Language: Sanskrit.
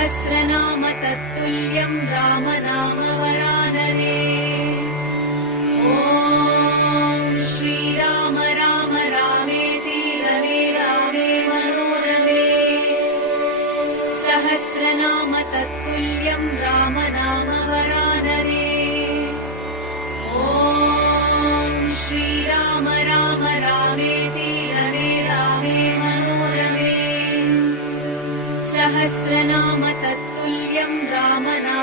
सहस्रनाम तत्तुल्यं रामनाम वरानने। ॐ श्रीराम राम रामेति रमे रामे मनोरमे। सहस्रनाम तत्तुल्यं रामनाम वरानने। ॐ श्रीराम राम रामेति रमे रामे मनोरमे। सहस्रनाम तत्तुल्यं रामनाम